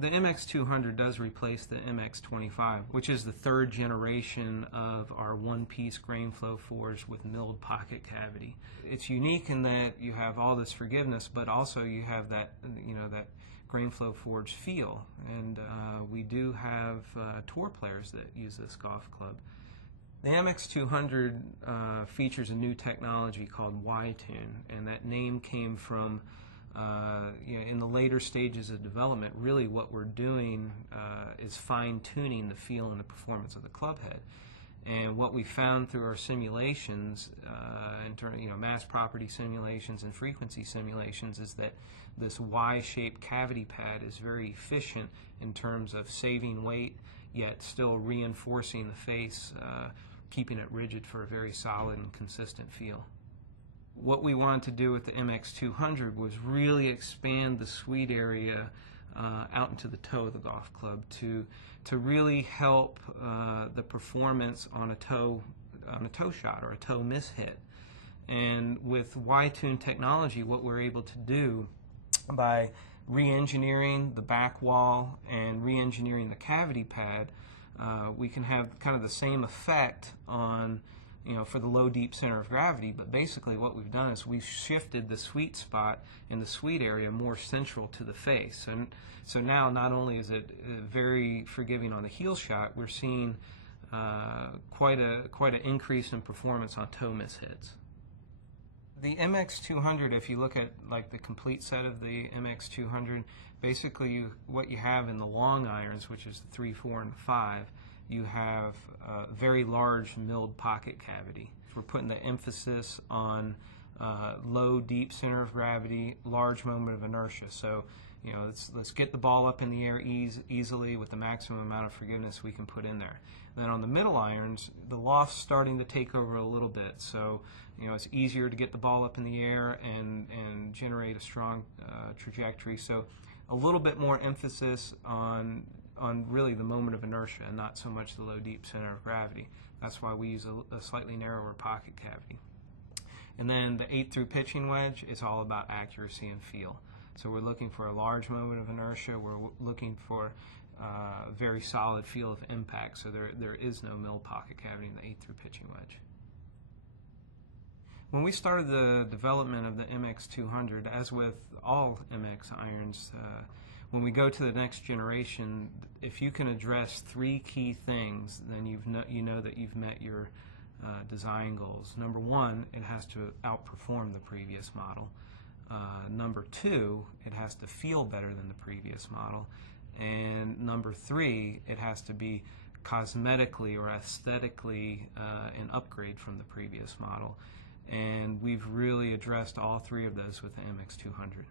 The MX200 does replace the MX25, which is the third generation of our one-piece grain flow forge with milled pocket cavity. It's unique in that you have all this forgiveness, but also you have that, that grain flow forge feel. And we do have tour players that use this golf club. The MX200 features a new technology called Y-Tune, and that name came from in the later stages of development. Really what we're doing is fine-tuning the feel and the performance of the club head. And what we found through our simulations, mass property simulations and frequency simulations, is that this Y-shaped cavity pad is very efficient in terms of saving weight, yet still reinforcing the face, keeping it rigid for a very solid and consistent feel. What we wanted to do with the MX200 was really expand the sweep area out into the toe of the golf club to really help the performance on a toe shot or a toe miss hit. And with Y-Tune technology, what we're able to do by re-engineering the back wall and re-engineering the cavity pad, we can have kind of the same effect on for the low deep center of gravity, but basically what we've done is we've shifted the sweet spot in the sweet area more central to the face. And so now not only is it very forgiving on the heel shot, we're seeing quite an increase in performance on toe miss hits. The MX200, if you look at like the complete set of the MX200, basically what you have in the long irons, which is the 3, 4, and 5, you have a very large milled pocket cavity. We're putting the emphasis on low, deep center of gravity, large moment of inertia. So, let's get the ball up in the air easily with the maximum amount of forgiveness we can put in there. And then on the middle irons, the loft's starting to take over a little bit. So, it's easier to get the ball up in the air and generate a strong trajectory. So, a little bit more emphasis on really the moment of inertia and not so much the low deep center of gravity. That's why we use a slightly narrower pocket cavity. And then the 8-through pitching wedge is all about accuracy and feel. So we're looking for a large moment of inertia. We're looking for a very solid feel of impact. So there is no milled pocket cavity in the 8-through pitching wedge. When we started the development of the MX200, as with all MX irons, when we go to the next generation, if you can address 3 key things, then you know that you've met your design goals. Number 1, it has to outperform the previous model. Number 2, it has to feel better than the previous model. And number 3, it has to be cosmetically or aesthetically an upgrade from the previous model. And we've really addressed all 3 of those with the MX200.